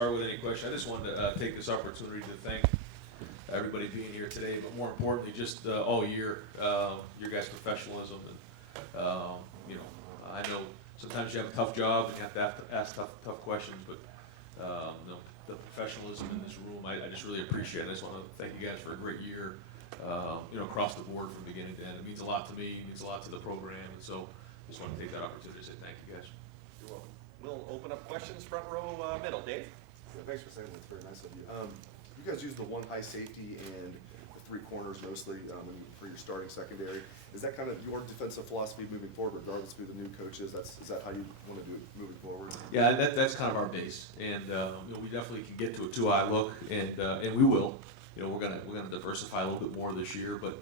Start with any question. I just wanted to take this opportunity to thank everybody being here today, but more importantly, just all year, your guys' professionalism. And I know sometimes you have a tough job and you have to ask tough questions, but the professionalism in this room, I just really appreciate it. I just want to thank you guys for a great year, across the board from beginning to end. It means a lot to me. It means a lot to the program, and so I just want to take that opportunity to say thank you guys. You're welcome. We'll open up questions, front row, middle. Dave? Yeah, thanks for saying that. It's very nice of you. You guys use the one high safety and the three corners mostly for your starting secondary. Is that kind of your defensive philosophy moving forward, regardless of who the new coach is? Is that how you want to do it moving forward? Yeah, that's kind of our base, and we definitely can get to a two-eye look, and we will. We're gonna diversify a little bit more this year, but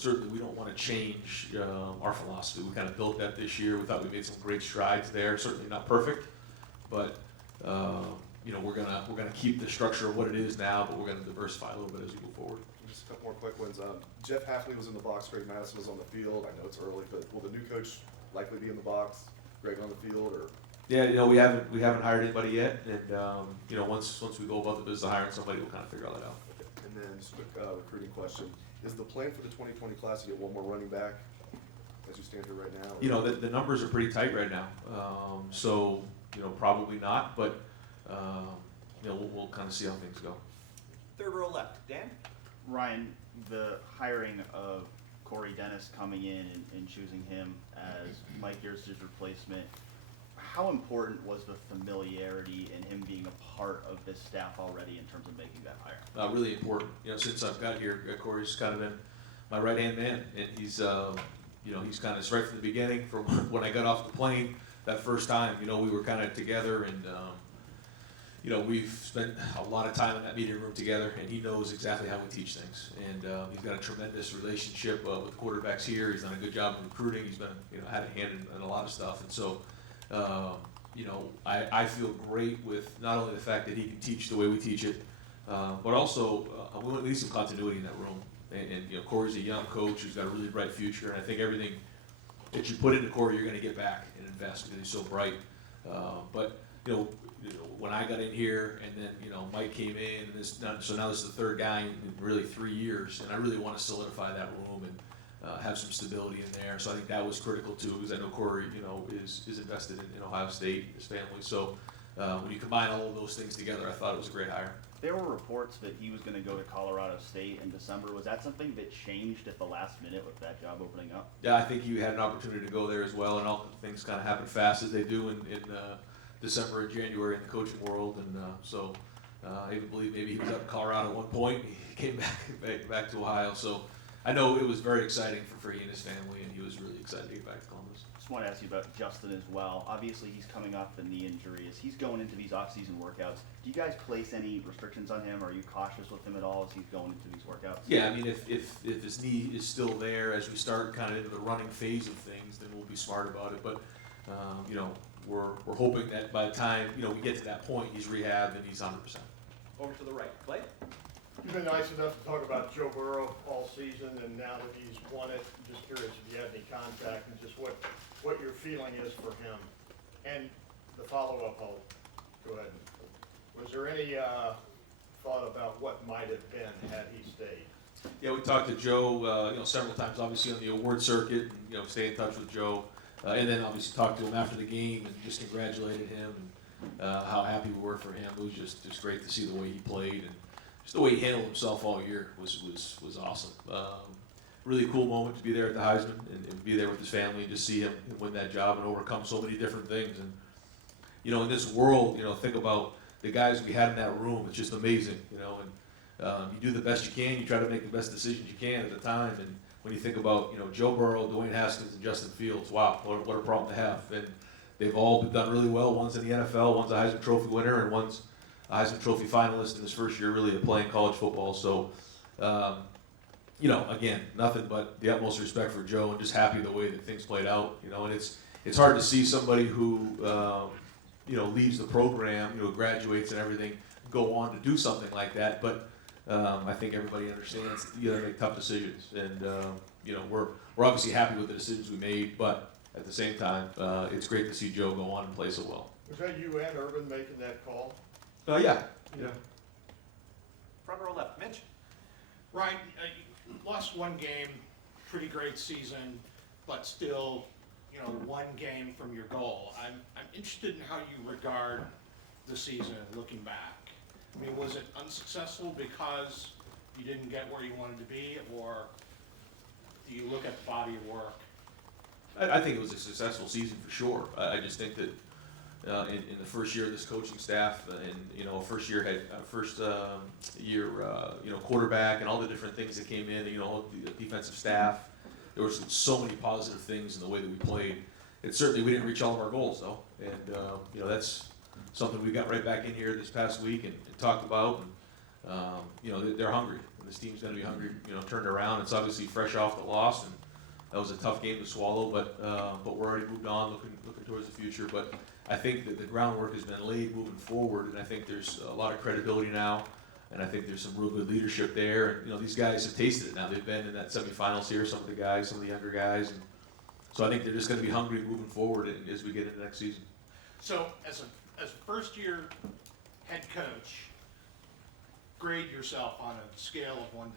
certainly we don't want to change our philosophy. We kind of built that this year. We thought we made some great strides there. Certainly not perfect, but we're gonna keep the structure of what it is now, but we're gonna diversify a little bit as we move forward. Just a couple more quick ones. Jeff Hafley was in the box. Greg Madison was on the field. I know it's early, but will the new coach likely be in the box? Greg on the field, or? Yeah, we haven't hired anybody yet, and once we go about the business of hiring somebody, we'll kind of figure all that out. Okay. And then just a quick recruiting question: is the plan for the 2020 class to get one more running back as you stand here right now? The numbers are pretty tight right now, so probably not, but we'll kind of see how things go. Third row left. Dan? Ryan, the hiring of Corey Dennis coming in and choosing him as Mike Yurtz's replacement, how important was the familiarity and him being a part of this staff already in terms of making that hire? Really important. Since I've got here, Corey's kind of been my right-hand man, and he's kind of right from the beginning, from when I got off the plane that first time. We were kind of together, and we've spent a lot of time in that meeting room together, and he knows exactly how we teach things. And he's got a tremendous relationship with quarterbacks here. He's done a good job in recruiting. He's been had a hand in a lot of stuff, and so I feel great with not only the fact that he can teach the way we teach it, but also we need some continuity in that room. And Corey's a young coach who's got a really bright future, and I think everything that you put into Corey, you're going to get back and invest because he's so bright. But when I got in here, and then Mike came in, and so now this is the third guy in really 3 years, and I really want to solidify that room and have some stability in there. So I think that was critical too, because I know Corey, is invested in Ohio State, his family. So when you combine all of those things together, I thought it was a great hire. There were reports that he was going to go to Colorado State in December. Was that something that changed at the last minute with that job opening up? Yeah, I think he had an opportunity to go there as well, and all things kind of happen fast as they do in December and January in the coaching world, and so I even believe maybe he was up in Colorado at one point. He came back to Ohio, so I know it was very exciting for he and his family, and he was really excited to get back to Columbus. Just want to ask you about Justin as well. Obviously, he's coming off the knee injury. As he's going into these off-season workouts, do you guys place any restrictions on him? Are you cautious with him at all as he's going into these workouts? Yeah, I mean, if his knee is still there as we start kind of into the running phase of things, then we'll be smart about it. But we're hoping that by the time we get to that point, he's rehabbed and he's 100%. Over to the right. Clay? You've been nice enough to talk about Joe Burrow all season, and now that he's won it, I'm just curious if you have any contact and just what your feeling is for him. And the follow-up, I'll go ahead. Was there any thought about what might have been had he stayed? Yeah, we talked to Joe, several times, obviously on the award circuit, and stay in touch with Joe, and then obviously talked to him after the game and just congratulated him and how happy we were for him. It was just great to see the way he played, and just the way he handled himself all year was awesome. Really cool moment to be there at the Heisman and be there with his family and just see him win that job and overcome so many different things. And in this world, think about the guys we had in that room. It's just amazing, and you do the best you can. You try to make the best decisions you can at the time. And when you think about Joe Burrow, Dwayne Haskins, and Justin Fields, wow, what a problem to have. And they've all done really well. One's in the NFL, one's a Heisman Trophy winner, and one's a Heisman Trophy finalist in his first year really of playing college football. So, again, nothing but the utmost respect for Joe and just happy the way that things played out. And it's hard to see somebody who leaves the program, graduates and everything, go on to do something like that. But I think everybody understands you got to make tough decisions, and we're obviously happy with the decisions we made, but at the same time, it's great to see Joe go on and play so well. Was that you and Urban making that call? Yeah. Front row left, Mitch? Ryan, you lost one game, pretty great season, but still, one game from your goal. I'm interested in how you regard the season looking back. I mean, was it unsuccessful because you didn't get where you wanted to be, or do you look at the body of work? I think it was a successful season for sure. I just think that in the first year of this coaching staff, and first year quarterback and all the different things that came in, the defensive staff, there was so many positive things in the way that we played. And certainly we didn't reach all of our goals though, and that's something we got right back in here this past week and talked about. And they're hungry, and this team's going to be hungry. Turned around. It's obviously fresh off the loss, and that was a tough game to swallow. But we're already moved on, looking towards the future. But I think that the groundwork has been laid moving forward, and I think there's a lot of credibility now, and I think there's some real good leadership there. And these guys have tasted it now. They've been in that semifinals here. Some of the guys, some of the younger guys, and so I think they're just going to be hungry moving forward as we get into next season. So, as a first-year head coach, grade yourself on a scale of 1 to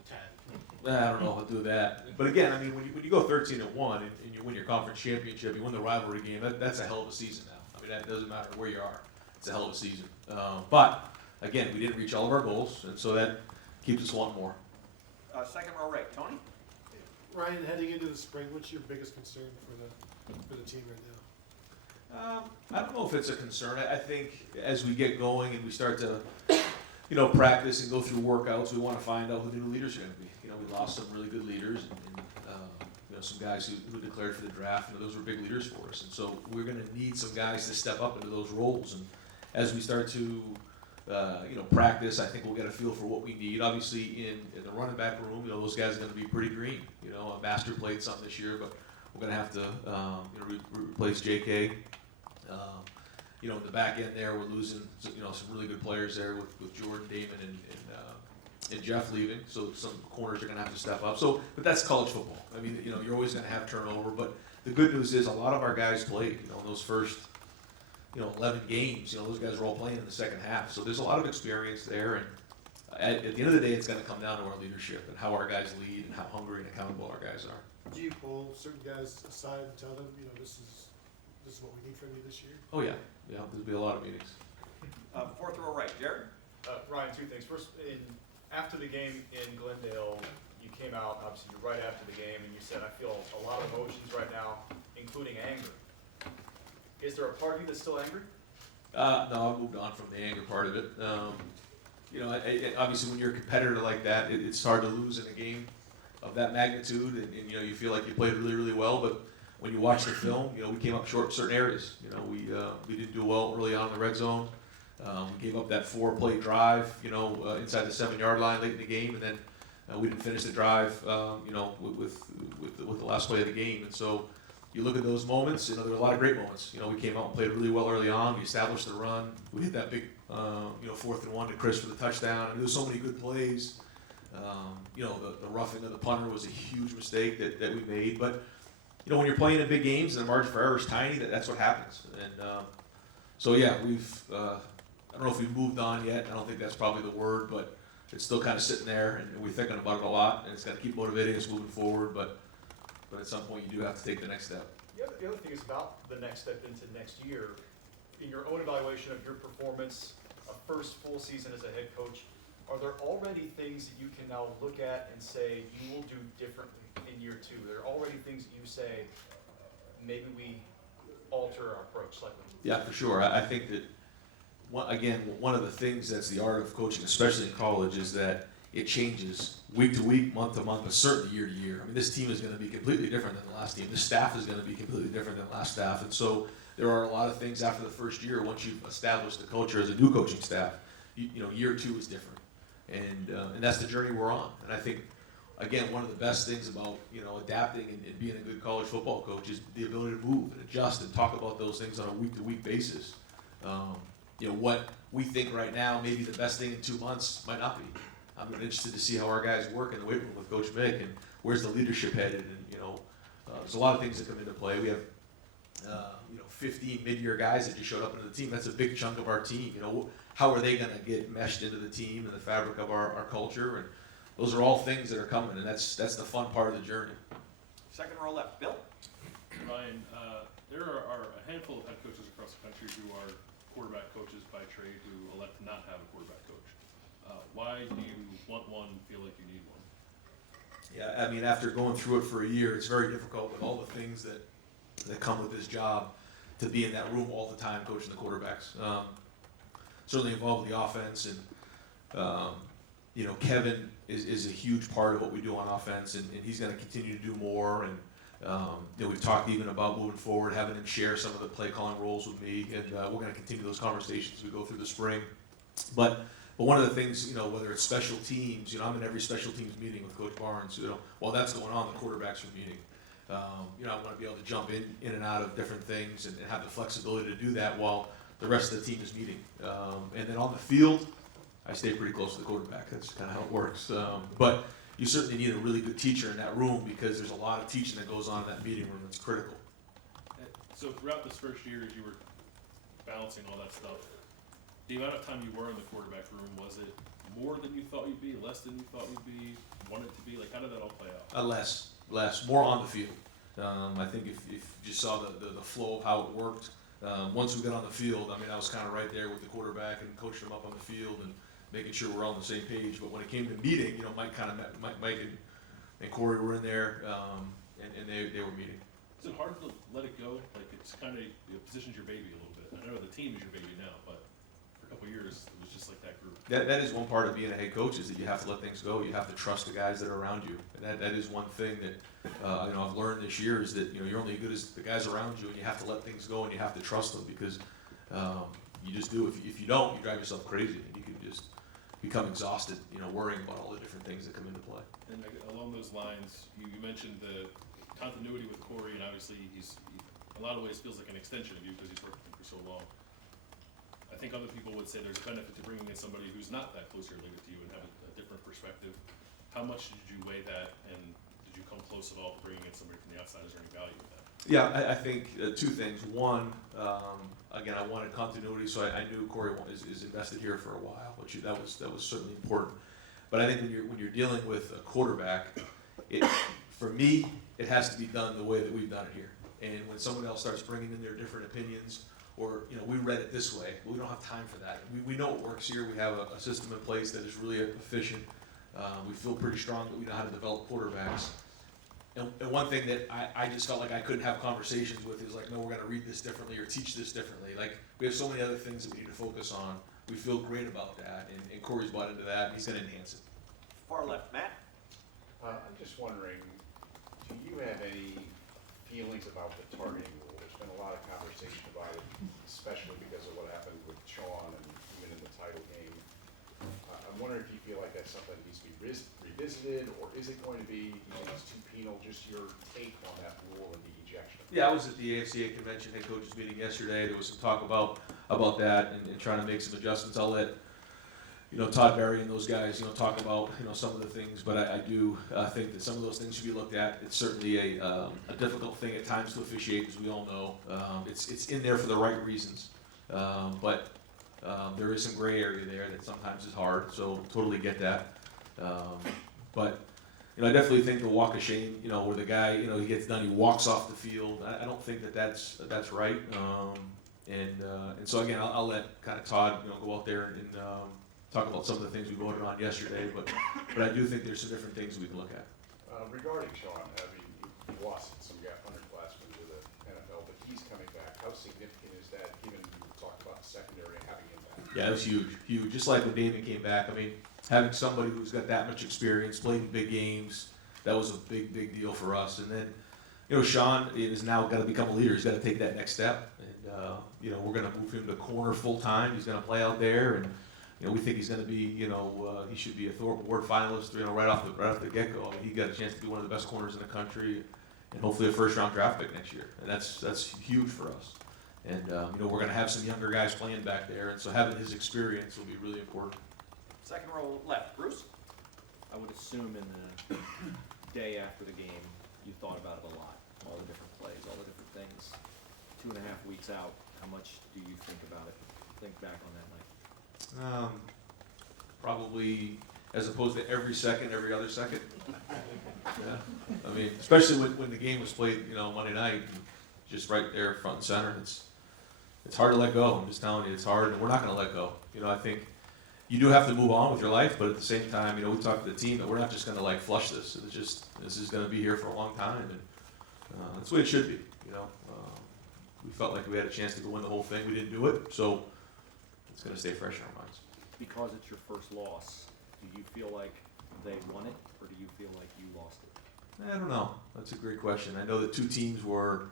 10. I don't know if I'll do that. But again, I mean, when you go 13-1 and you win your conference championship, you win the rivalry game, that's a hell of a season now. I mean, that doesn't matter where you are. It's a hell of a season. But, again, we didn't reach all of our goals, and so that keeps us wanting more. Second row right, Tony? Ryan, heading into the spring, what's your biggest concern for the team right now? I don't know if it's a concern. I think as we get going and we start to, practice and go through workouts, we want to find out who the new leaders are going to be. We lost some really good leaders and some guys who declared for the draft. Those were big leaders for us. And so we're going to need some guys to step up into those roles. And as we start to, practice, I think we'll get a feel for what we need. Obviously, in the running back room, those guys are going to be pretty green. Master played something this year, but we're going to have to, replace J.K. In the back end there, we're losing, some really good players there with Jordan, Damon, and Jeff leaving. So some corners are going to have to step up. But that's college football. I mean, you're always going to have turnover. But the good news is a lot of our guys played. Those first, 11 games. Those guys were all playing in the second half. So there's a lot of experience there. And at the end of the day, it's going to come down to our leadership and how our guys lead and how hungry and accountable our guys are. Do you pull certain guys aside and tell them, this is what we need from you this year? Oh yeah, there'll be a lot of meetings. Fourth row right, Jared? Ryan, two things. First, after the game in Glendale, you came out, obviously, right after the game, and you said, I feel a lot of emotions right now, including anger. Is there a part of you that's still angry? No, I've moved on from the anger part of it. Obviously, when you're a competitor like that, it's hard to lose in a game of that magnitude, and you feel like you played really, really well, but when you watch the film, we came up short in certain areas. We didn't do well early on in the red zone. We gave up that 4-play drive, inside the 7-yard line late in the game, and then we didn't finish the drive, with the last play of the game. And so you look at those moments, there were a lot of great moments. We came out and played really well early on. We established the run. We hit that big, 4th and 1 to Chris for the touchdown. And there was so many good plays. The roughing of the punter was a huge mistake that we made. But, when you're playing in big games and the margin for error is tiny, that's what happens. And we've, I don't know if we've moved on yet. I don't think that's probably the word, but it's still kind of sitting there, and we're thinking about it a lot, and it's got to keep motivating us moving forward. But at some point, you do have to take the next step. The other thing is about the next step into next year. In your own evaluation of your performance, a first full season as a head coach, are there already things that you can now look at and say you will do differently in year 2? There are already things that you say, maybe we alter our approach slightly. Yeah, for sure. I think that, one of the things that's the art of coaching, especially in college, is that it changes week to week, month to month, but certainly year to year. I mean, this team is going to be completely different than the last team. The staff is going to be completely different than the last staff. And so there are a lot of things after the first year, once you've established the culture as a new coaching staff, year 2 is different. And that's the journey we're on. And I think, again, one of the best things about, adapting and being a good college football coach is the ability to move and adjust and talk about those things on a week-to-week basis. What we think right now, maybe the best thing in 2 months might not be. I'm interested to see how our guys work in the weight room with Coach Mick and where's the leadership headed. And, there's a lot of things that come into play. We have, 15 mid-year guys that just showed up into the team. That's a big chunk of our team. how are they gonna get meshed into the team and the fabric of our culture, and those are all things that are coming, and that's the fun part of the journey. Second row left, Bill? Ryan, there are a handful of head coaches across the country who are quarterback coaches by trade who elect to not have a quarterback coach. Why do you want one, feel like you need one? Yeah, I mean, after going through it for a year, it's very difficult with all the things that come with this job to be in that room all the time coaching the quarterbacks. Certainly involved with the offense, and you know, Kevin is a huge part of what we do on offense, and he's going to continue to do more. And you know, we've talked even about moving forward, having him share some of the play calling roles with me, and we're going to continue those conversations as we go through the spring. But one of the things, you know, whether it's special teams, you know, I'm in every special teams meeting with Coach Barnes. You know, while that's going on, the quarterbacks are meeting. You know, I want to be able to jump in and out of different things and have the flexibility to do that while the rest of the team is meeting. And then on the field, I stay pretty close to the quarterback. That's kind of how it works. But you certainly need a really good teacher in that room because there's a lot of teaching that goes on in that meeting room that's critical. So throughout this first year, as you were balancing all that stuff, the amount of time you were in the quarterback room, was it more than you thought you'd be, less than you thought you'd be, wanted to be? Like, how did that all play out? Less, more on the field. I think if you just saw the flow of how it worked, once we got on the field, I mean, I was kind of right there with the quarterback and coaching him up on the field and making sure we're all on the same page. But when it came to meeting, you know, Mike and Corey were in there, and they were meeting. Is it hard to let it go? Like, it's kind of, it positions your baby a little bit. I know the team is your baby now, but for a couple of years, it was just like that group. That is one part of being a head coach, is that you have to let things go. You have to trust the guys that are around you. And that is one thing that you know, I've learned this year, is that, you know, you're only as good as the guys around you, and you have to let things go and you have to trust them, because you just do. If you don't, you drive yourself crazy, and you can just become exhausted, you know, worrying about all the different things that come into play. And along those lines, you mentioned the continuity with Corey, and obviously he in a lot of ways feels like an extension of you because he's worked with you for so long. I think other people would say there's a benefit to bringing in somebody who's not that closely related to you and have a different perspective. How much did you weigh that, and did you come close at all to bringing in somebody from the outside? Is there any value in that? Yeah, I think two things. One, again, I wanted continuity, so I knew Corey is invested here for a while, which that was certainly important. But I think when you're dealing with a quarterback, for me, it has to be done the way that we've done it here. And when someone else starts bringing in their different opinions, or, you know, we read it this way, we don't have time for that. We know it works here. We have a system in place that is really efficient. We feel pretty strong that we know how to develop quarterbacks. And one thing that I just felt like I couldn't have conversations with is like, no, we're going to read this differently or teach this differently. Like, we have so many other things that we need to focus on. We feel great about that, and Corey's bought into that, and he's going to enhance it. Far left, Matt? I'm just wondering, do you have any feelings about the targeting rule? There's been a lot of conversation about it, especially because of what happened with Sean and even in the title game. I'm wondering if you feel like that's something that needs to be revisited, or is it going to be, you think it's too penal? Just your take on that rule and the ejection. Yeah, I was at the AFCA convention head coaches meeting yesterday. There was some talk about that and trying to make some adjustments. I'll let, you know, Todd Berry and those guys, you know, talk about, you know, some of the things, but I do think that some of those things should be looked at. It's certainly a difficult thing at times to officiate, as we all know. It's in there for the right reasons, but there is some gray area there that sometimes is hard, so totally get that. But, you know, I definitely think the walk of shame, you know, where the guy, you know, he gets done, he walks off the field. I don't think that's right. And so again, I'll let kind of Todd, you know, go out there and talk about some of the things we voted on yesterday. But I do think there's some different things we can look at. Regarding Sean, I mean, he lost some underclassmen to the NFL, but he's coming back. How significant is that, given you talked about the secondary and having him back? Yeah, it was huge. Just like when Damon came back. I mean, having somebody who's got that much experience, played in big games, that was a big deal for us. And then, you know, Sean is now got to become a leader. He's got to take that next step. And, you know, we're going to move him to corner full time. He's going to play out there. And, you know, we think he's going to be, you know, he should be a Thorpe Award finalist, you know, right off the get-go. I mean, he got a chance to be one of the best corners in the country, and hopefully a first-round draft pick next year. And that's huge for us. And, you know, we're going to have some younger guys playing back there, and so having his experience will be really important. Second row left, Bruce? I would assume in the day after the game, you thought about it a lot, all the different plays, all the different things. 2.5 weeks out, how much do you think about it? Think back on that night. Probably as opposed to every second, every other second. Yeah, I mean, especially when the game was played, Monday night, just right there front and center. It's hard to let go. I'm just telling you, it's hard, and we're not going to let go. I think you do have to move on with your life, but at the same time, we talked to the team that we're not just going to flush this. This is going to be here for a long time, and that's the way it should be. We felt like we had a chance to go win the whole thing. We didn't do it, so it's going to stay fresh in our minds. Because it's your first loss, do you feel like they won it, or do you feel like you lost it? I don't know. That's a great question. I know the two teams were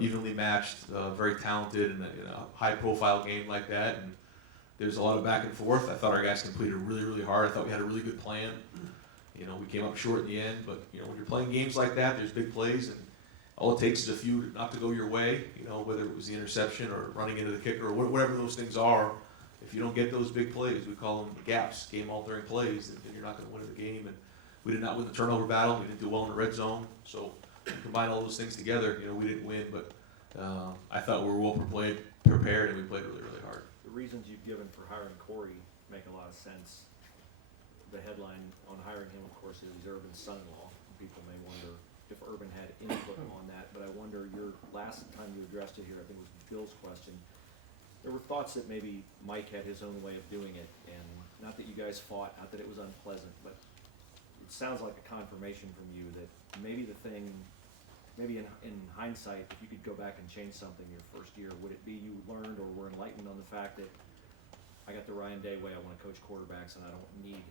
evenly matched, very talented in a high-profile game like that, and there's a lot of back and forth. I thought our guys completed really, really hard. I thought we had a really good plan. We came up short in the end, but when you're playing games like that, there's big plays, and all it takes is a few not to go your way. Whether it was the interception or running into the kicker or whatever those things are. If you don't get those big plays, we call them gaps, game-altering plays, then you're not going to win the game. And we did not win the turnover battle. We didn't do well in the red zone. So combine all those things together, we didn't win. But I thought we were well prepared, and we played really, really hard. The reasons you've given for hiring Corey make a lot of sense. The headline on hiring him, of course, is he's Urban's son-in-law. People may wonder if Urban had input on that, but I wonder, your last time you addressed it here, I think it was Bill's question, there were thoughts that maybe Mike had his own way of doing it, and not that you guys fought, not that it was unpleasant, but it sounds like a confirmation from you that maybe maybe in hindsight, if you could go back and change something your first year, would it be you learned or were enlightened on the fact that I got the Ryan Day way, I want to coach quarterbacks, and I don't need,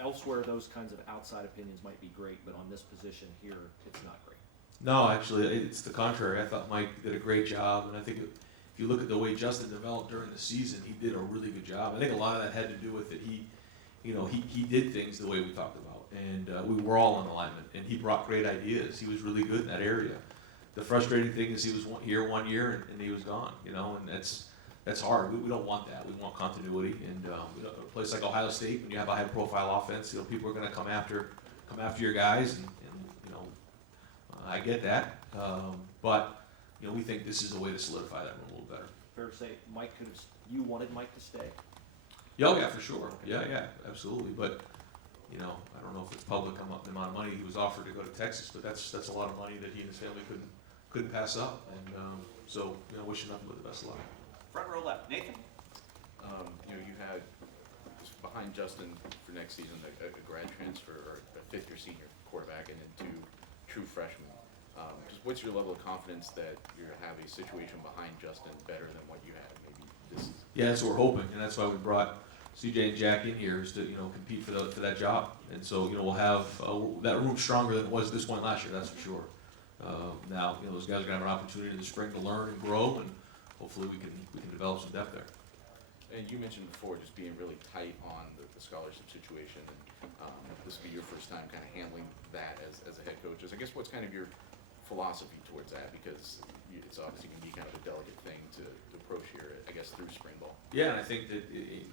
elsewhere those kinds of outside opinions might be great, but on this position here, it's not great. No, actually, it's the contrary. I thought Mike did a great job, and I think if you look at the way Justin developed during the season, he did a really good job. I think a lot of that had to do with that he did things the way we talked about, and we were all in alignment, and he brought great ideas. He was really good in that area. The frustrating thing is he was here 1 year and he was gone, and that's hard. We don't want that. We want continuity, and a place like Ohio State, when you have a high-profile offense, people are going to come after your guys, and I get that, but we think this is a way to solidify that one a little better. Fair to say, you wanted Mike to stay? Yeah, for sure. Yeah, absolutely. But I don't know if it's public the amount of money he was offered to go to Texas, but that's a lot of money that he and his family couldn't pass up, and so wishing nothing but the best of luck. Front row left, Nathan. You had behind Justin for next season a grad transfer or a fifth-year senior quarterback and then two true freshmen. Just what's your level of confidence that you're going to have a situation behind Justin better than what you had maybe this season? Yeah, that's what we're hoping, and that's why we brought CJ and Jack in here, is to compete for that job. And so we'll have that room stronger than it was this one last year. That's for sure. Now those guys are going to have an opportunity in the spring to learn and grow, and hopefully we can develop some depth there. And you mentioned before just being really tight on the scholarship situation, and this will be your first time kind of handling that as a head coach. I guess what's kind of your philosophy towards that, because it's obviously going to be kind of a delicate thing to approach here, I guess, through spring ball. Yeah, and I think that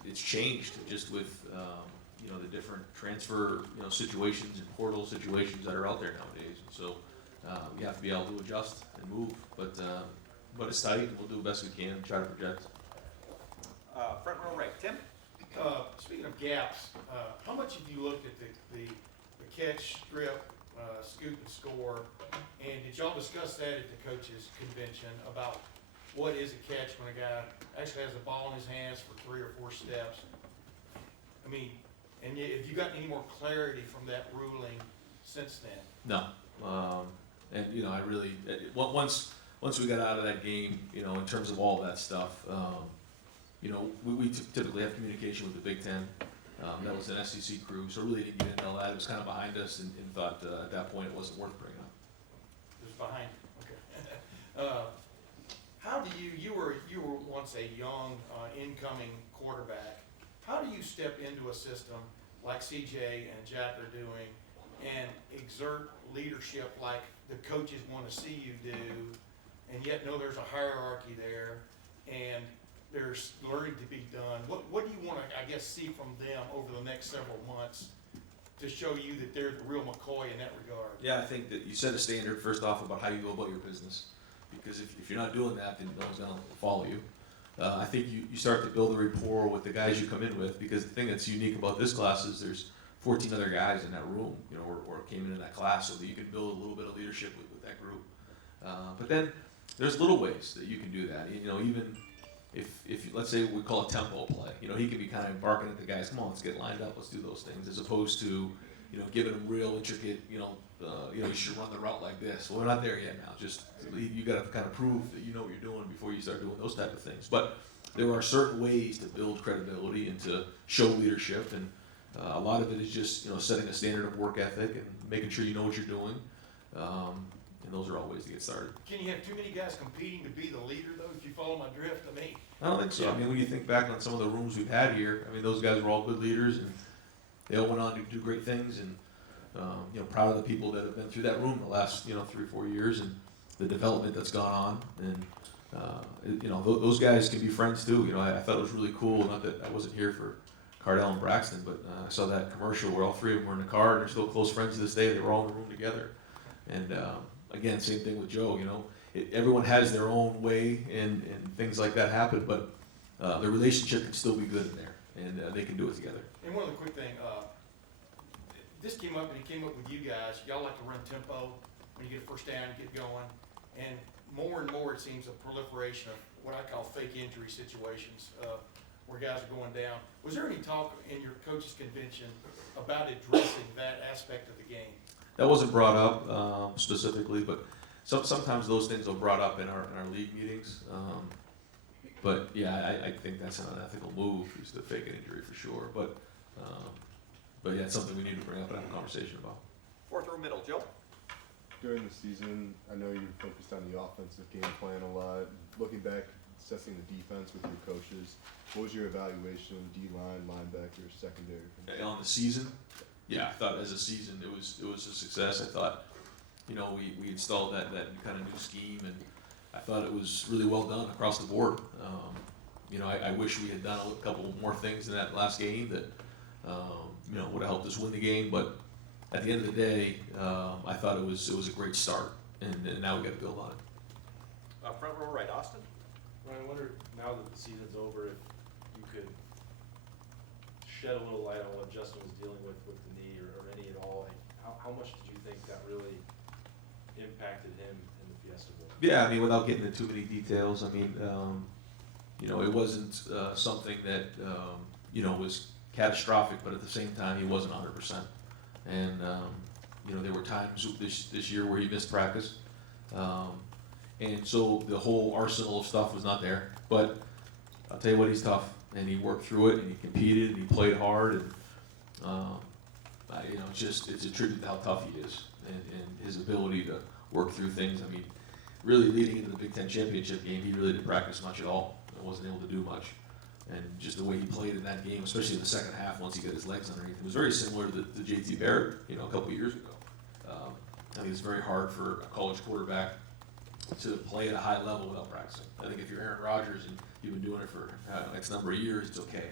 it's changed just with the different transfer situations and portal situations that are out there nowadays. And so we have to be able to adjust and move, but it's tight, and we'll do the best we can, try to project. Front row right, Tim. Speaking of gaps, how much have you looked at the catch, strip, scoop and score, and did y'all discuss that at the coaches convention about what is a catch when a guy actually has the ball in his hands for 3 or 4 steps? I mean, and have you gotten any more clarity from that ruling since then? No, and I really once we got out of that game, in terms of all that stuff, we typically have communication with the Big Ten. That was an SEC crew, so really didn't get into all that. It was kind of behind us, and thought at that point it wasn't worth bringing up. It was behind you, okay. How do you were once a young incoming quarterback. How do you step into a system like CJ and Jack are doing and exert leadership like the coaches want to see you do, and yet know there's a hierarchy there, and there's learning to be done? What do you want to, I guess, see from them over the next several months to show you that they're the real McCoy in that regard? Yeah, I think that you set a standard first off about how you go about your business, because if you're not doing that, then no one's going to follow you. I think you start to build a rapport with the guys you come in with, because the thing that's unique about this class is there's 14 other guys in that room, you know, or came in that class, so that you can build a little bit of leadership with that group. But then there's little ways that you can do that. You know, even if let's say we call it tempo play, you know, he can be kind of barking at the guys, come on, let's get lined up, let's do those things, as opposed to, you know, giving them real intricate, you should run the route like this. Well, we're not there yet now. Just you got to kind of prove that you know what you're doing before you start doing those type of things. But there are certain ways to build credibility and to show leadership, and a lot of it is just, you know, setting a standard of work ethic and making sure you know what you're doing. And those are all ways to get started. Can you have too many guys competing to be the leader, though, if you follow my drift? I mean, I don't think so. I mean, when you think back on some of the rooms we've had here, I mean, those guys were all good leaders, and they all went on to do great things. And you know, proud of the people that have been through that room the last, you know, 3 or 4 years, and the development that's gone on. And you know, those guys can be friends too. You know, I thought it was really cool. Not that I wasn't here for Cardell and Braxton, but I saw that commercial where all 3 of them were in the car, and they're still close friends to this day. They were all in the room together. And again, same thing with Joe. You know, everyone has their own way, and things like that happen, but the relationship can still be good in there, and they can do it together. and one other quick thing, this came up, and it came up with you guys. Y'all like to run tempo when you get a first down, you get going, and more it seems a proliferation of what I call fake injury situations, where guys are going down. Was there any talk in your coaches' convention about addressing that aspect of the game? That wasn't brought up specifically, but sometimes those things are brought up in our league meetings. But yeah, I think that's an unethical move, is to fake an injury for sure. But yeah, it's something we need to bring up and have a conversation about. Fourth row middle, Joe. During the season, I know you're focused on the offensive game plan a lot. Looking back, assessing the defense with your coaches, what was your evaluation of D-line, linebacker, secondary? On the season, yeah, I thought as a season it was a success. I thought, you know, we installed that kind of new scheme, and I thought it was really well done across the board. You know, I wish we had done a couple more things in that last game that you know, would have helped us win the game. But at the end of the day, I thought it was a great start, and now we got to build on it. Front row right, Austin. Ryan, I wonder, now that the season's over, if you could shed a little light on what Justin was dealing with the knee, or any at all. Like, how much did you think that really impacted him in the Fiesta Bowl? Yeah, I mean, without getting into too many details, I mean, you know, it wasn't something that you know, was catastrophic, but at the same time, he wasn't 100%. And you know, there were times this year where he missed practice, and so the whole arsenal of stuff was not there. But I'll tell you what, he's tough, and he worked through it, and he competed, and he played hard, and you know, it's a tribute to how tough he is, and his ability to work through things. I mean, really leading into the Big Ten championship game, he really didn't practice much at all. He wasn't able to do much. And just the way he played in that game, especially in the second half, once he got his legs underneath, it was very similar to JT Barrett, you know, a couple of years ago. I think it's very hard for a college quarterback to play at a high level without practicing. I think if you're Aaron Rodgers and you've been doing it for X number of years, it's okay.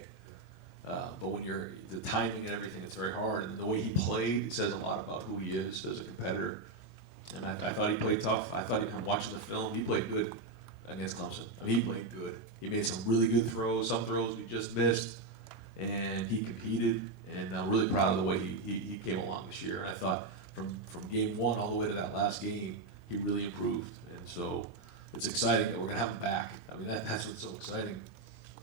But when you're the timing and everything, it's very hard. And the way he played, it says a lot about who he is as a competitor. And I thought he played tough. I thought, I'm watching the film, he played good against Clemson. I mean, he played good. He made some really good throws. Some throws we just missed, and he competed. And I'm really proud of the way he came along this year. And I thought from game one all the way to that last game, he really improved. And so it's exciting that we're gonna have him back. I mean, that's what's so exciting.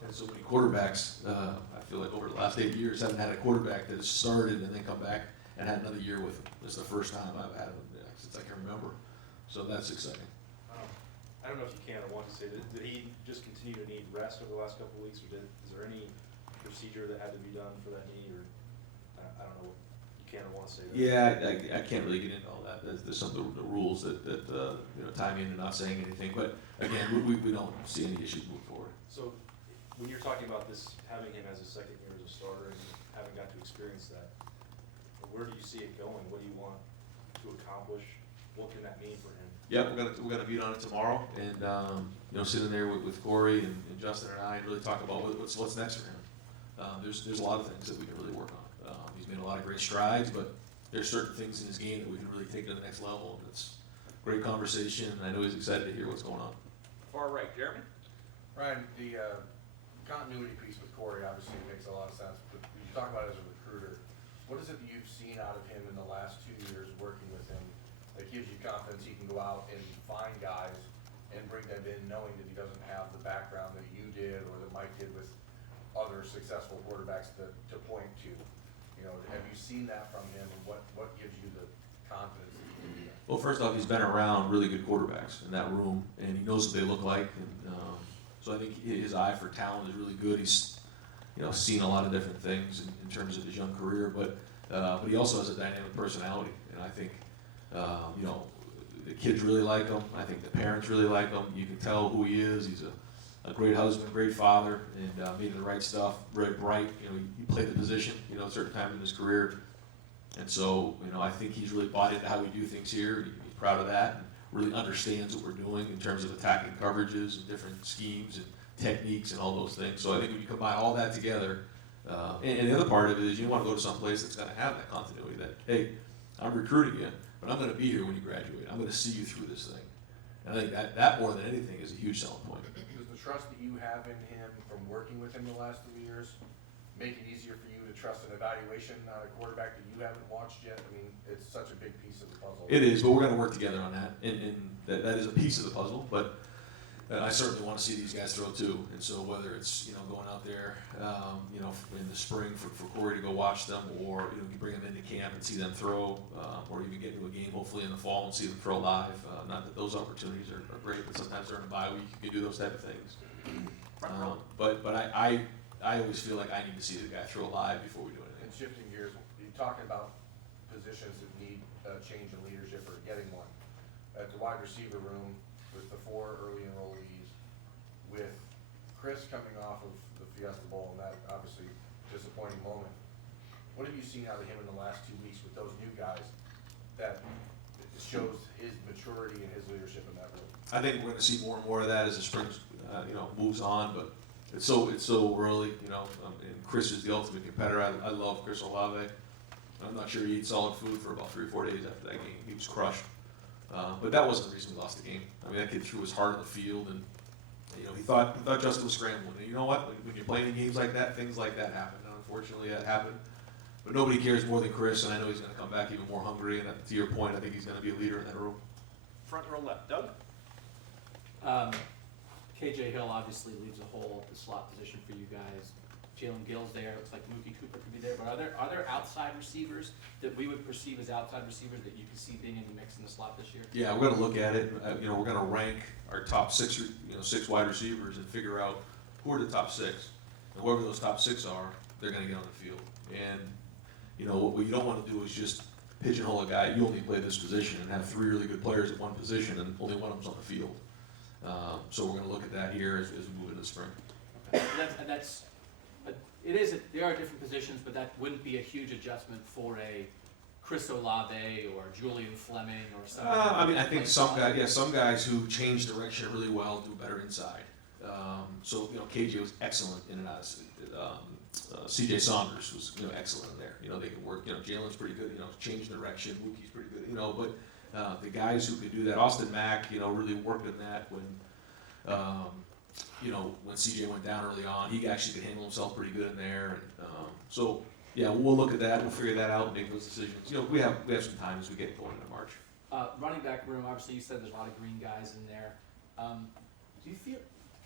And so many quarterbacks, I feel like over the last 8 years, haven't had a quarterback that has started and then come back and had another year with him. It's the first time I've had him since I can remember. So that's exciting. I don't know if you can or want to say, did he just continue to need rest over the last couple of weeks, or is there any procedure that had to be done for that knee, or I don't know what you can or want to say that? Yeah, I can't really get into all that. There's some of the rules that you know, tie me into not saying anything. But again, we don't see any issues moving forward. So when you're talking about this, having him as a second year as a starter and having got to experience that, where do you see it going? What do you want to accomplish? What can that mean for him? Yeah, we're gonna meet on it tomorrow, and you know, sitting there with Corey and Justin and I, and really talk about what's next for him. There's a lot of things that we can really work on. He's made a lot of great strides, but there's certain things in his game that we can really take to the next level. And it's great conversation, and I know he's excited to hear what's going on. Far right, Jeremy. Ryan, the continuity piece with Corey obviously makes a lot of sense, but when you talk about it as a recruiter, what is it that you've seen out of him in the last 2 years working with him that gives you confidence he can go out and find guys and bring them in knowing that he doesn't have the background that you did or that Mike did with other successful quarterbacks to point to? You know, have you seen that from him, and what gives you the confidence that he can do that? Well, first off, he's been around really good quarterbacks in that room, and he knows what they look like. And so I think his eye for talent is really good. He's seen a lot of different things in terms of his young career, but he also has a dynamic personality, and I think the kids really like him. I think the parents really like him. You can tell who he is. He's a great husband, great father, and made the right stuff. Very bright. He played the position. At a certain time in his career. And so, I think he's really bought into how we do things here. He's proud of that and really understands what we're doing in terms of attacking coverages and different schemes and techniques and all those things. So I think when you combine all that together, and the other part of it is you want to go to some place that's going to have that continuity that, hey, I'm recruiting you, but I'm going to be here when you graduate. I'm going to see you through this thing. And I think that more than anything is a huge selling point. Does the trust that you have in him from working with him the last 3 years make it easier for you to trust an evaluation on a quarterback that you haven't watched yet? I mean, it's such a big piece of the puzzle. It is, but we're going to work together on that, and that is a piece of the puzzle. But I certainly want to see these guys throw too. And so whether it's going out there, in the spring for Corey to go watch them, or you bring them into camp and see them throw, or even get into a game hopefully in the fall and see them throw live. Not that those opportunities are great, but sometimes during a bye week you can do those type of things. But I always feel like I need to see the guy throw live before we do anything. And shifting gears, you're talking about positions that need a change in leadership or getting one. At the wide receiver room with the 4 early enrollees, with Chris coming off of the Fiesta Bowl and that obviously disappointing moment, what have you seen out of him in the last 2 weeks with those new guys that shows his maturity and his leadership in that room? I think we're going to see more and more of that as the spring moves on, but it's so early, and Chris is the ultimate competitor. I love Chris Olave. I'm not sure he ate solid food for about 3 or 4 days after that game. He was crushed. But that wasn't the reason we lost the game. I mean, that kid threw his heart on the field, and he thought Justin was scrambling. And you know what? When you're playing in games like that, things like that happen. And unfortunately, that happened. But nobody cares more than Chris, and I know he's going to come back even more hungry. And to your point, I think he's going to be a leader in that room. Front row left, Doug? KJ Hill obviously leaves a hole at the slot position for you guys. Jalen Gill's there. Looks like Mookie Cooper could be there. But are there outside receivers that we would perceive as outside receivers that you can see being in the mix in the slot this year? Yeah, we're going to look at it. We're going to rank our top 6 wide receivers and figure out who are the top 6. And whoever those top 6 are, they're going to get on the field. And what you don't want to do is just pigeonhole a guy. You only play this position and have 3 really good players at one position, and only one of them's on the field. So we're going to look at that here as we move into the spring. There are different positions, but that wouldn't be a huge adjustment for a Chris Olave or Julian Fleming or something. I think some guys who change direction really well do better inside. So KJ was excellent in and out. C.J. Saunders was excellent in there. They can work. Jalen's pretty good. Change direction. Mookie's pretty good. But the guys who could do that, Austin Mack, really worked in that when CJ went down early on, he actually could handle himself pretty good in there. And we'll look at that. We'll figure that out and make those decisions. We have some time as we get going into March. Running back room, obviously you said there's a lot of green guys in there. Do you feel,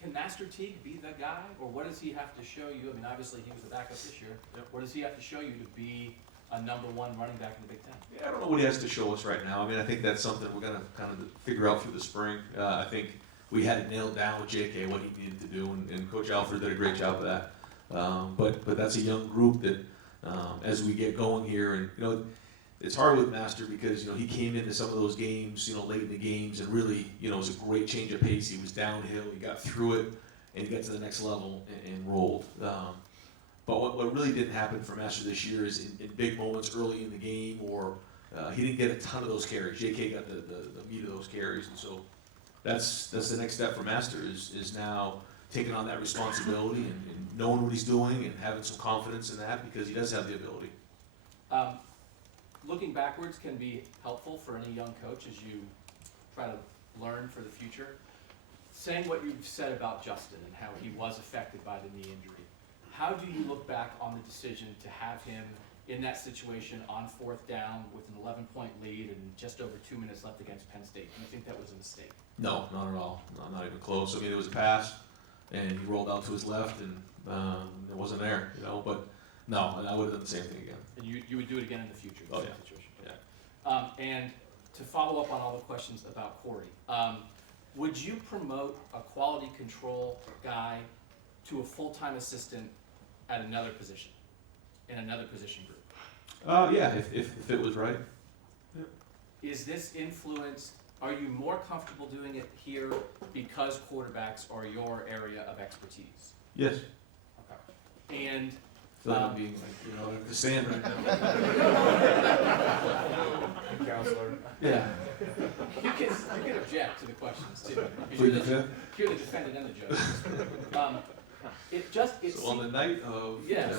can Master Teague be the guy, or what does he have to show you? I mean, obviously he was the backup this year. Yep. What does he have to show you to be a number 1 running back in the Big Ten? Yeah, I don't know what he has to show us right now. I mean, I think that's something we're going to kind of figure out through the spring. I think we had it nailed down with JK what he needed to do, and Coach Alfred did a great job of that. But that's a young group that as we get going here, and it's hard with Master because he came into some of those games late in the games, and really it was a great change of pace. He was downhill, he got through it, and he got to the next level and rolled. But what really didn't happen for Master this year is in big moments early in the game, or he didn't get a ton of those carries. JK got the meat of those carries, and so that's the next step for Master is now taking on that responsibility and knowing what he's doing and having some confidence in that because he does have the ability. Looking backwards can be helpful for any young coach as you try to learn for the future. saying what you've said about Justin and how he was affected by the knee injury, how do you look back on the decision to have him in that situation on 4th down with an 11-point lead and just over 2 minutes left against Penn State? Do you think that was a mistake? No, not at all. Not even close. I mean, it was a pass, and he rolled out to his left, and it wasn't there, you know. But no, I would have done the same thing again. And you would do it again in the future? Oh, same yeah. Situation. Yeah. And to follow up on all the questions about Corey, would you promote a quality control guy to a full-time assistant at another position, in another position group? Yeah, if it was right. Is this influenced, are you more comfortable doing it here because quarterbacks are your area of expertise? Yes. Okay. And I feel like I'm being like, you know, like the stand right now. Counselor. Yeah. you can object to the questions too. 'Cause Plead the fifth. You're the defendant and the judge. It So on the night of. yes.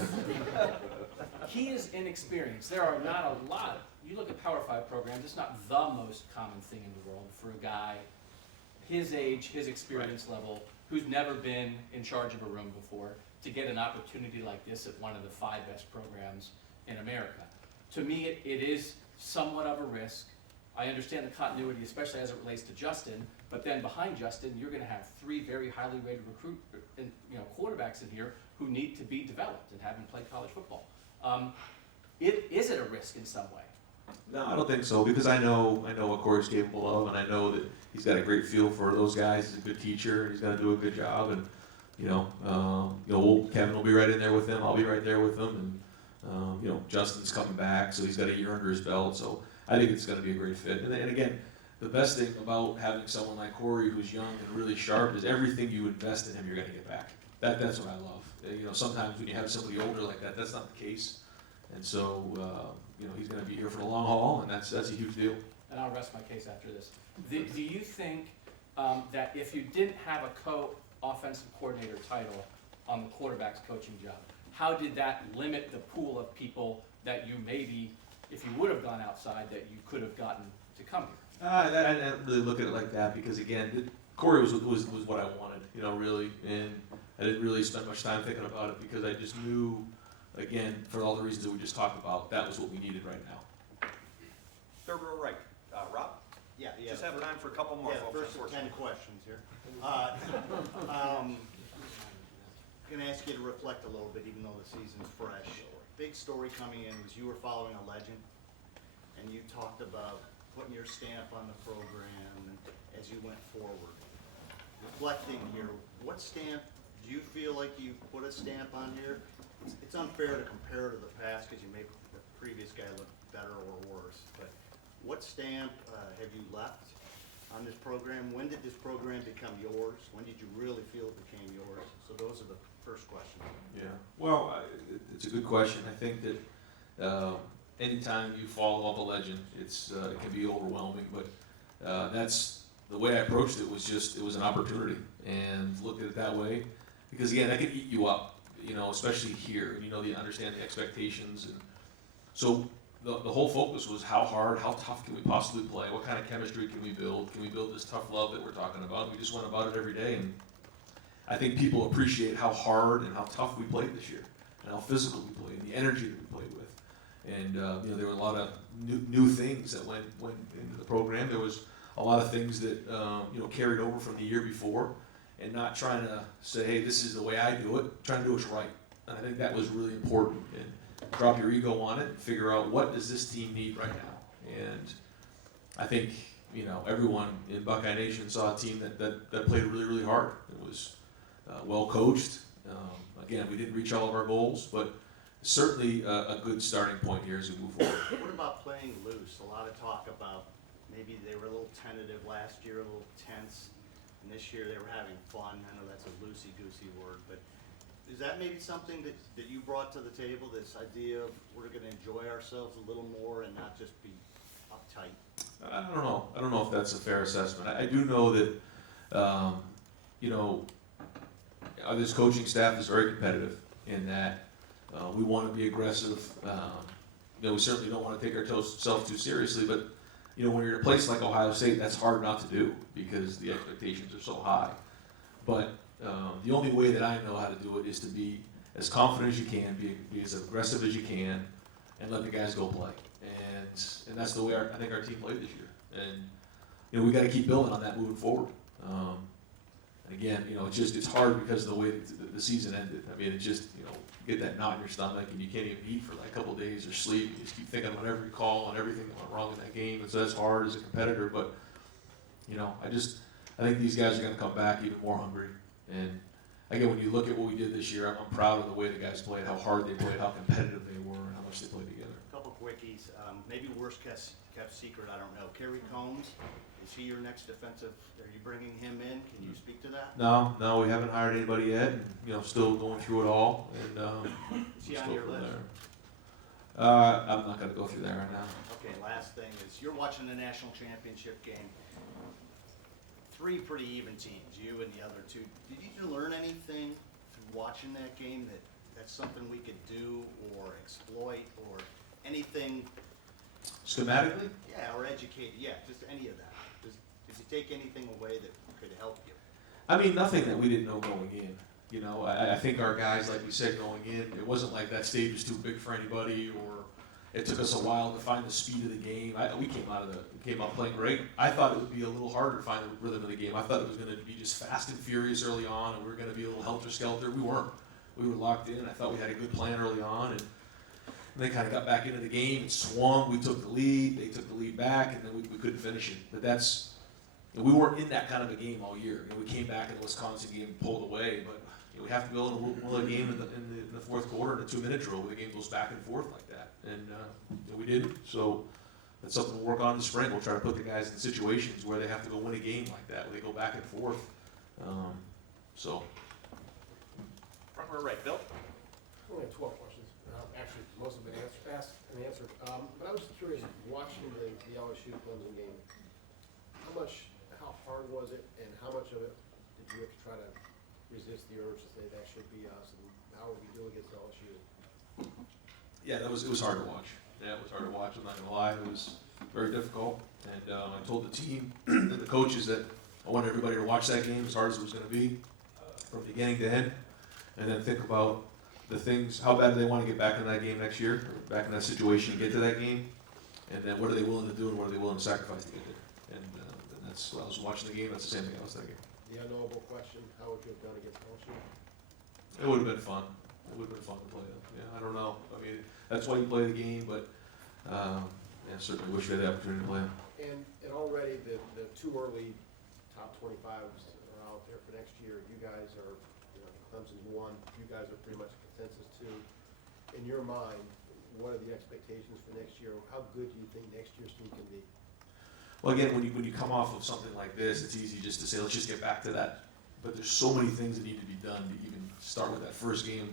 He is inexperienced. There are not a lot. You look at Power 5 programs, it's not the most common thing in the world for a guy his age, his experience level, who's never been in charge of a room before, to get an opportunity like this at one of the 5 best programs in America. To me, it is somewhat of a risk. I understand the continuity, especially as it relates to Justin, but then behind Justin, you're going to have 3 very highly rated quarterbacks in here who need to be developed and haven't played college football. Is it a risk in some way? No, I don't think so, because I know what Corey's capable of, and I know that he's got a great feel for those guys. He's a good teacher, and he's going to do a good job. And Kevin will be right in there with him. I'll be right there with him, and Justin's coming back, so he's got a year under his belt. So I think it's going to be a great fit. And again, the best thing about having someone like Corey, who's young and really sharp, is everything you invest in him, you're going to get back. That's what I love. Sometimes when you have somebody older like that, that's not the case. And so, he's going to be here for the long haul, and that's a huge deal. And I'll rest my case after this. Do you think that if you didn't have a co-offensive coordinator title on the quarterback's coaching job, how did that limit the pool of people that you maybe, if you would have gone outside, that you could have gotten to come here? I didn't really look at it like that, because again, Corey was what I wanted, really, and I didn't really spend much time thinking about it, because I just knew, again, for all the reasons that we just talked about, that was what we needed right now. Third row right. Rob? Yeah. Just have time for a couple more, Yeah, folks. first 10 questions here. Gonna ask you to reflect a little bit, even though the season's fresh. Big story coming in was you were following a legend, and you talked about putting your stamp on the program as you went forward. Reflecting here, what stamp do you feel like you put a stamp on here? It's unfair to compare to the past because you made the previous guy look better or worse, but what stamp have you left on this program? When did this program become yours? When did you really feel it became yours? So those are the first questions. Yeah. Well, it's a good question. I think that anytime you follow up a legend, it can be overwhelming, but that's the way I approached it. It was an opportunity, and looked at it that way, because again, that could eat you up. Especially here, you understand the expectations, and so the whole focus was how hard, how tough can we possibly play? What kind of chemistry can we build? Can we build this tough love that we're talking about? We just went about it every day, and I think people appreciate how hard and how tough we played this year, and how physical we played, and the energy that we played with. And there were a lot of new things that went into the program. There was a lot of things that carried over from the year before. And not trying to say, hey, this is the way I do it, trying to do what's right. And I think that was really important. And drop your ego on it and figure out, what does this team need right now? And I think, everyone in Buckeye Nation saw a team that played really, really hard. It was well coached. Again, we didn't reach all of our goals, but certainly a good starting point here as we move forward. What about playing loose? A lot of talk about maybe they were a little tentative last year, a little tense. And this year they were having fun. I know that's a loosey-goosey word, but is that maybe something that you brought to the table, this idea of we're going to enjoy ourselves a little more and not just be uptight? I don't know if that's a fair assessment. I do know that, this coaching staff is very competitive in that we want to be aggressive. We certainly don't want to take ourselves too seriously, but when you're in a place like Ohio State, that's hard not to do because the expectations are so high. But the only way that I know how to do it is to be as confident as you can, be as aggressive as you can, and let the guys go play. And that's the way I think our team played this year. And we got to keep building on that moving forward. And again, it's hard because of the way the season ended. I mean, it just you get that knot in your stomach and you can't even eat for like a couple of days or sleep. You just keep thinking about every call and everything that went wrong in that game. And so that's hard as a competitor. But I think these guys are going to come back even more hungry. And again, when you look at what we did this year, I'm proud of the way the guys played, how hard they played, how competitive they were, and how much they played together. A couple quickies, maybe worst kept secret, I don't know. Kerry Combs, is he your next defensive? Are you bringing him in? Can you speak to that? No, we haven't hired anybody yet. And, still going through it all. And Is he on your list? I'm not going to go through that right now. Okay, last thing is, you're watching the national championship game. 3 pretty even teams, you and the other 2. Did you learn anything through watching that game that's something we could do or exploit or anything? Schematically? Yeah, or educate, just any of that. Did you take anything away that could help you? I mean, nothing that we didn't know going in. I think our guys, like we said, going in, it wasn't like that stage was too big for anybody, or it took us a while to find the speed of the game. We came out playing great. I thought it would be a little harder to find the rhythm of the game. I thought it was going to be just fast and furious early on, and we were going to be a little helter-skelter. We weren't. We were locked in. I thought we had a good plan early on, and they kind of got back into the game and swung. We took the lead. They took the lead back, and then we couldn't finish it. But we weren't in that kind of a game all year. We came back in the Wisconsin game and pulled away, but we have to be able to win a game in the fourth quarter in a 2-minute drill where the game goes back and forth like that. And we didn't. So that's something we'll work on in the spring. We'll try to put the guys in situations where they have to go win a game like that, where they go back and forth. Front row right, Bill? I only have 12 questions. Actually, most have been asked and answered. But I was curious, watching the LSU Clemson game, how hard was it, and how much of it did you have to try to resist the urge to say that should be us, and how would we do against LSU? Yeah, it was hard to watch. Yeah, it was hard to watch. I'm not gonna lie, it was very difficult. And I told the team and the coaches that I wanted everybody to watch that game as hard as it was gonna be, from beginning to end, and then think about the things, how bad do they want to get back in that game next year, or back in that situation and get to that game, and then what are they willing to do and what are they willing to sacrifice to get there. And that's when I was watching the game. That's the same thing I was thinking. The unknowable question, how would you have done against LSU? It would have been fun. It would have been fun to play them. Yeah, I don't know. I mean, that's why you play the game, but certainly wish we had the opportunity to play them. And already the 2 early top 25s are out there for next year. You guys are, Clemson's 1. You guys are pretty much a consensus 2. In your mind, what are the expectations for next year? How good do you think next year's team can be? Well, again, when you come off of something like this, it's easy just to say, let's just get back to that. But there's so many things that need to be done to even start with that first game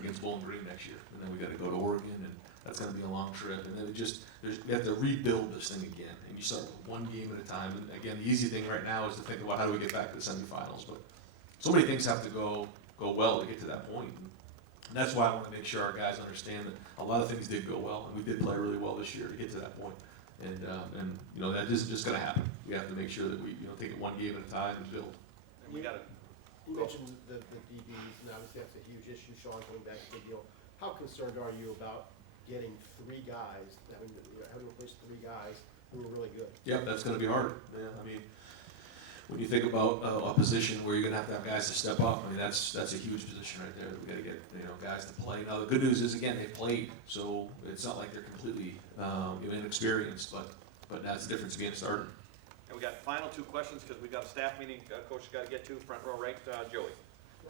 against Bowling Green next year. And then we got to go to Oregon, and that's going to be a long trip. And then you have to rebuild this thing again. And you start with one game at a time. And again, the easy thing right now is to think about how do we get back to the semifinals. But so many things have to go well to get to that point. And that's why I want to make sure our guys understand that a lot of things did go well, and we did play really well this year to get to that point. And that isn't just going to happen. We have to make sure that we take it one game at a time and build. And we got it. You mentioned the DBs, and obviously that's a huge issue. Sean, coming back to the deal. How concerned are you about getting 3 guys, having to replace 3 guys who are really good? Yep, that's going to be hard. Yeah, I mean, when you think about a position where you're going to have guys to step up, I mean, that's a huge position right there. We got to get guys to play. Now the good news is, again, they played, so it's not like they're completely inexperienced, but that's the difference again starting. And we got final 2 questions because we got a staff meeting coach has got to get to. Front row right, Joey.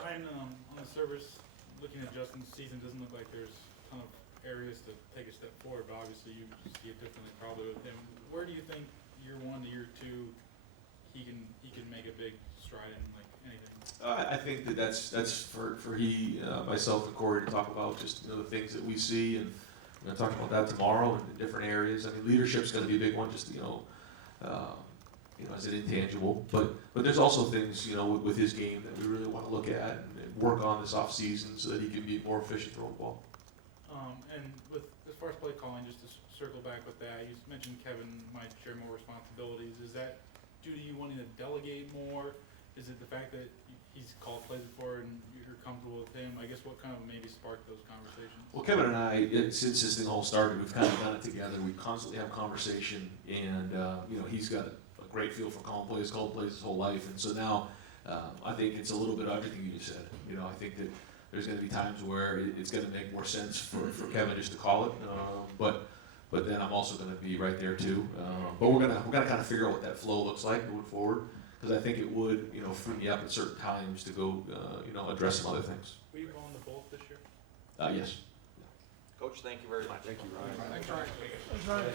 Ryan, on the service, looking at Justin's season, doesn't look like there's a ton of areas to take a step forward, but obviously you see it differently probably with him. Where do you think year 1 to year 2 he can make a big stride in, like anything? I think that's for myself and Corey to talk about just the things that we see, and we're going to talk about that tomorrow in different areas. I mean, leadership's going to be a big one, just as an intangible. But there's also things with his game that we really want to look at and work on this off season so that he can be more efficient throwing the ball. And with as far far as play calling, just to circle back with that, you mentioned Kevin might share more responsibilities. Is that due to you wanting to delegate more? Is it the fact that he's called plays before and you're comfortable with him? I guess what kind of maybe sparked those conversations? Well, Kevin and I, since this thing all started, we've kind of done it together. We constantly have conversation, and you know, he's got a great feel for called plays his whole life, and so now I think it's a little bit of everything you just said. You know, I think that there's going to be times where it's going to make more sense for Kevin just to call it, but then I'm also going to be right there too. But we're gonna kind of figure out what that flow looks like going forward, because I think it would, you know, free me up at certain times to go, you know, address some other things. Were you calling the Bolt this year? Yes. Coach, thank you very much. Thank you, Ryan. Thanks, Ryan.